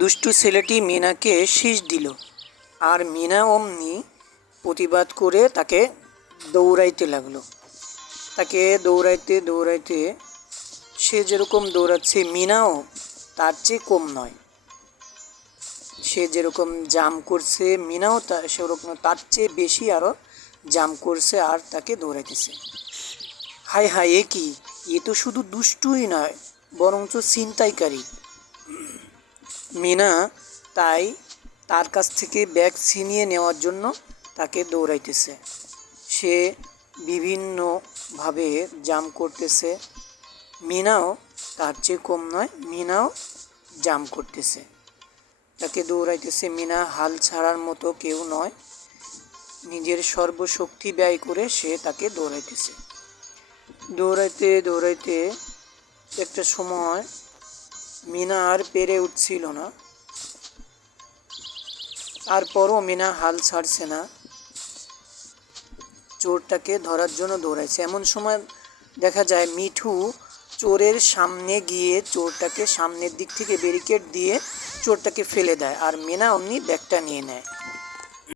দুষ্টু ছেলেটি মিনাকে শীষ দিল, আর মিনা অমনি প্রতিবাদ করে তাকে দৌড়াইতে লাগলো। তাকে দৌড়াইতে দৌড়াইতে সে যেরকম দৌড়াচ্ছে মিনাও তার চেয়ে কম নয়। সে যেরকম জাম্প করছে মিনাও সেরকম তার চেয়ে বেশি আরও জাম্প করছে আর তাকে দৌড়াইতেছে। হায় হায়, এ কি! এ তো শুধু দুষ্টুই নয়, বরঞ্চ ছিনতাইকারী। মিনা তাই তার কাছ থেকে ব্যাগ ছিনিয়ে নেওয়ার জন্য তাকে দৌড়াইতেছে। সে বিভিন্নভাবে জাম্প করতেছে। মিনাও তার চেয়ে কম নয়, মিনাও জাম্প করতেছে, তাকে দৌড়াইতেছে। মিনা হাল ছাড়ার মতো কেউ নয়, নিজের সর্বশক্তি ব্যয় করে সে তাকে দৌড়াইতেছে। দৌড়াইতে দৌড়াইতে একটা সময় মিনা আর পেরে উঠছিল না। তারপরও মিনা হাল ছাড়ছে না, চোরটাকে ধরার জন্য দৌড়াইছে। এমন সময় দেখা যায় মিঠু চোরের সামনে গিয়ে চোরটাকে সামনের দিক থেকে ব্যারিকেড দিয়ে চোরটাকে ফেলে দেয়, আর মিনা অমনি ব্যাগটা নিয়ে নেয়।